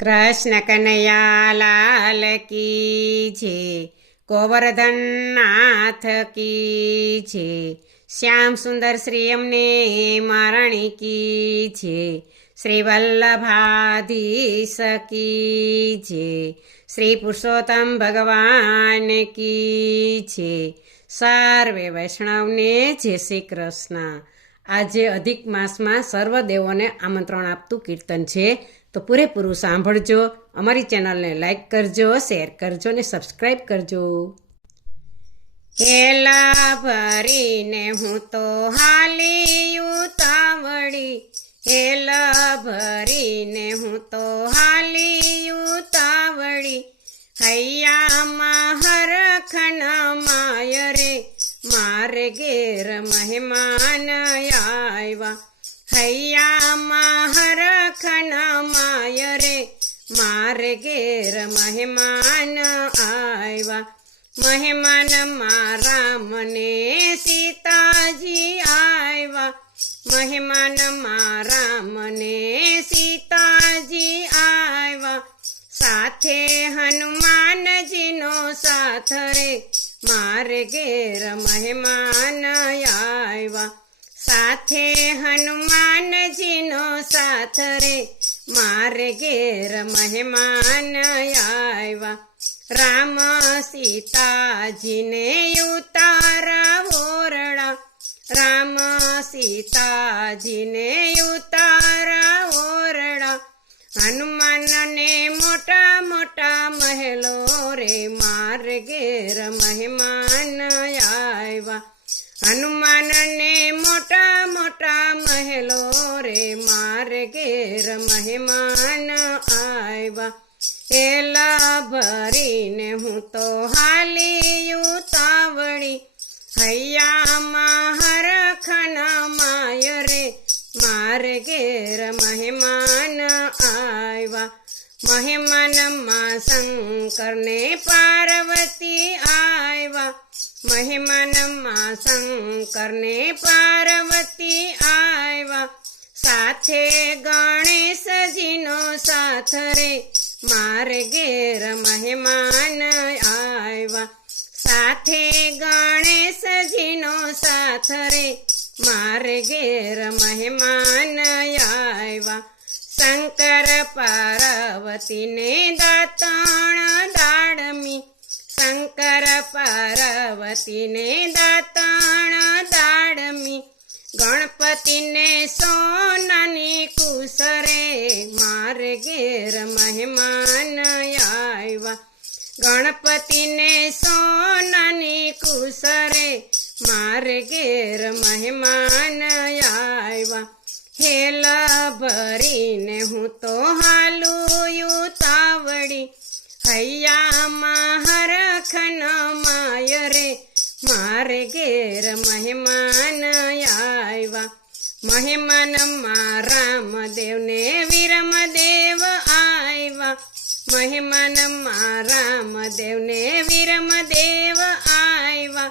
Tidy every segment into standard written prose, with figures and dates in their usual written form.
કૃષ્ણ કનૈયા લાલ કી છે, ગોવર્ધન નાથ કી છે, શ્યામ સુંદર શ્રી અમને મારણી કી છે, શ્રી વલ્લભાધીશ કી છે, શ્રી પુરુષોત્તમ ભગવાન કી છે, સર્વે વૈષ્ણવને જય શ્રી કૃષ્ણ। આજે અધિક માસમાં સર્વ દેવોને આમંત્રણ આપતું કીર્તન છે, તો પૂરેપૂરું સાંભળજો। અમારી ચેનલને લાઈક કરજો, શેર કરજો ને સબસ્ક્રાઈબ કરજો। હેલા ભરીને હું તો હાલી ઉતાવળી, હેલા ભરીને હું તો હાલી ઉતાવળી, હૈયામાં હરખણ માય રે, મારે ઘેર મહેમાન આવ્યા, હૈયામાં હરખણ માય રે, મારે ઘેર મહેમાન આવ્યા, મહેમાન મારા મને સીતાજી આવ્યા, મહેમાન મારા મને સીતાજી આવ્યા, સાથે હનુમાનજીનો સાથ રે, મારે ઘેર મહેમાન આવ્યા, સાથે હનુમાનજીનો સાથ રે, મારે ઘેર મહેમાન આવ્યા, રામ સીતાજીને ઉતારા ઓરડા, રામ સીતાજીને ઉતારા ઓરડા, હનુમાનને મોટા મોટા મહેલો રે, મારે ઘેર મહેમાન આવ્યા, હનુમાનને મોટા મોટા મહેલો રે, મારે ઘેર મહેમાન આવ્યા, હેલા ભરીને હું તો હાલી ઉતાવળી, હૈયામાં હરખણ માય રે, મારે ઘેર મહેમાન આવ્યા, મહેમાનમાં શંકરને પાર્વતી આવ્યા, મહેમાનમાં શંકરને પાર્વતી આવ્યા, સાથે ગણેશજીનો સાથ રે, મારે ઘેર મહેમાન આવ્યા, સાથે ગણેશજીનો સાથ રે, મારે ઘેર મહેમાન આવ્યા, શંકર પાર્વતીને દાતણ દાડમી, શંકર પાર્વતીને દાતણ દાડમી, ગણપતિને સોનાની કુસરે, મારે ઘેર મહેમાન આવ્યા, ગણપતિને સોનાની કુસરે, મારે ઘેર મહેમાન આવ્યા, હેલા ભરીને હું તો હાલું ઉતાવળી, હૈયામાં હરખણ માય રે, મારે ઘેર મહેમાન આવ્યા, મહેમાનમાં રામદેવને વિરમદેવ આવ્યા, મહેમાનમાં રામદેવને વિરમદેવ આવ્યા,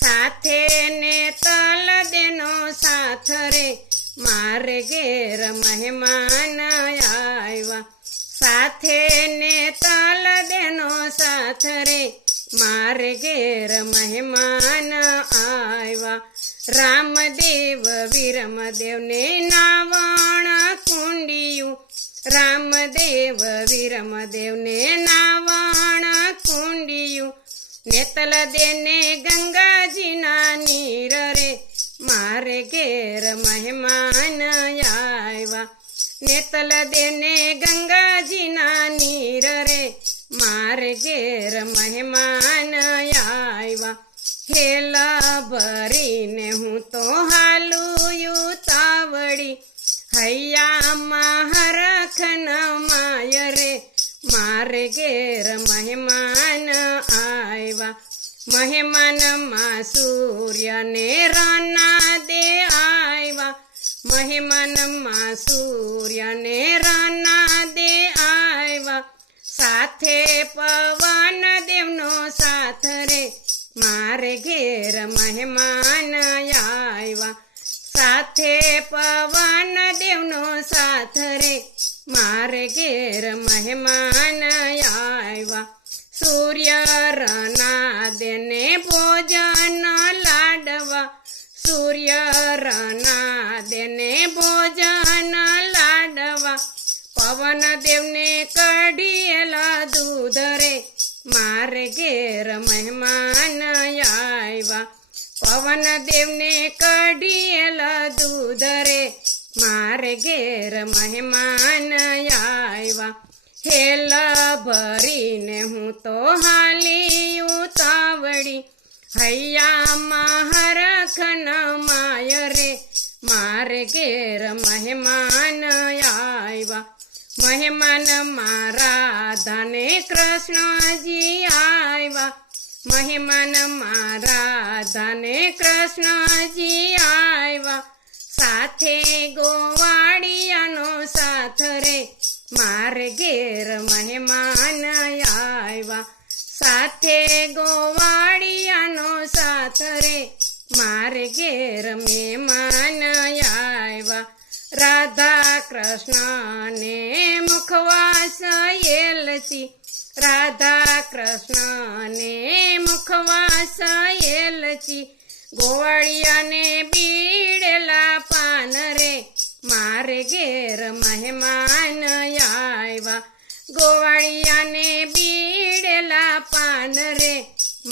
સાથે ને તલદેનો સાથ રે, મારે ઘેર મહેમાન આવ્યા, સાથે ને તલદેનો સાથ રે, મારે ઘેર મહેમાન આવ્યા, રામદેવ વિરમદેવને નાવણ કુંડિયું, રામદેવ વિરમદેવને નાવણ કુંડિયું, નેતલ દેને ગંગાજીના નીર રે, મારે ઘેર મહેમાન આવ્યા, નેતલ દેને ગંગાજીના નીર રે, મારે ઘેર મહેમાન આવ્યા, હેલા ભરીને હું તો હાલું ઉતાવળી, હૈયામાં હરખણ માય રે, મારે ઘેર મહેમાન આવ્યા, મહેમાનમાં સૂર્યને રાના દે આવ્યા, મહેમાનમાં સૂર્યને રાના દે આવ્યા, સાથે પવન દેવનો સાથ રે, મારે ઘેર મહેમાન આવ્યા, સાથે પવન દેવનો સાથ રે, મારે ઘેર મહેમાન આવ્યા. સૂર્ય રનાદેને ભોજન લાડવા, સૂર્ય રનાદેને ભોજન લાડવા, પવન દેવને કઢિયેલા દૂધ રે મારે ઘેર મહેમાન આવ્યા. પવન દેવને કઢિયેલા દૂધ રે મારે ઘેર મહેમાન આવ્યા. હેલા ભરીને હું તો હાલી ઉતાવળી, હૈયામાં હરખન માય રે મારે ઘેર મહેમાન આવ્યા. મહેમાન મારા ધને કૃષ્ણજી આવ્યા, મહેમાન મારા ધને કૃષ્ણજી આવ્યા. સાથે ગોવાળિયાનો સાથ રે મારે ઘેર મહેમાન આવ્યા. સાથે ગોવાળિયાનો સાથ રે મારે ઘેર મહેમાન આવ્યા. રાધા કૃષ્ણને મુખવાસ એલચી, રાધા કૃષ્ણને મુખવાસ એલચી, ગોવાળિયાને બીડેલા પાન રે મારે ઘેર મહેમાન આવ્યા. ગોવાળિયાને બીડેલા પાન રે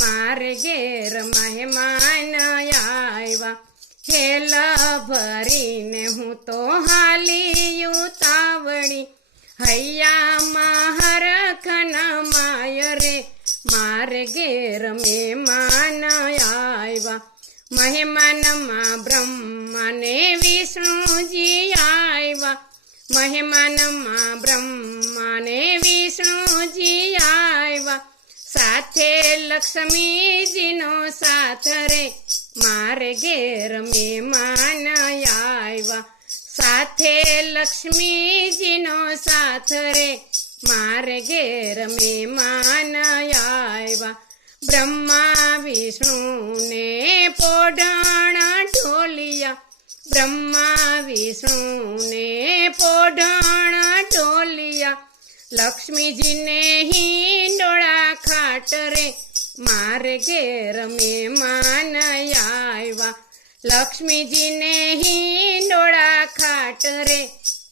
મારે ઘેર મહેમાન આવ્યા. હેલા ભરીને હું તો હાલી ઉતાવળી, હૈયામાં હરખન માય રે મારે ઘેર મહેમાન આવ્યા. મહેમાનમાં બ્રહ્માને વિષ્ણુજી આવ્યા, મહેમાનમાં બ્રહ્માને વિષ્ણુજી આવ્યા. સાથે લક્ષ્મીજીનો સાથ રે મારે ઘેર મહેમાન આવ્યા. સાથે લક્ષ્મીજીનો સાથ રે મારે ઘેર મહેમાન આવ્યા. બ્રહ્મા વિષ્ણુને પોઢણ ઢોલિયા, બ્રહ્મા વિષ્ણુને પોઢણ ઢોલિયા. લક્ષ્મીજીને હિંડોળા ખાટ રે મારે ઘેર મહેમાન આવ્યા. લક્ષ્મીજીને હિંડોળા ખાટ રે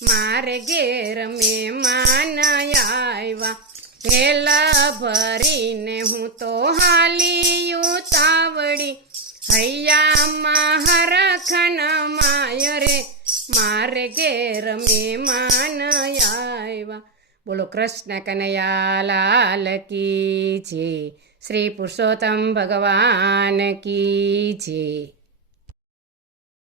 મારે ઘેર મહેમાન આવ્યા. હેલા ભરીને હું તો હાલી ઉતાવળી, હૈયામાં હરખન માય રે મારે ઘેર મહેમાન આવ્યા. બોલો કૃષ્ણ કનૈયા લાલ કી જય, શ્રી પુરુષોત્તમ ભગવાન કી જય.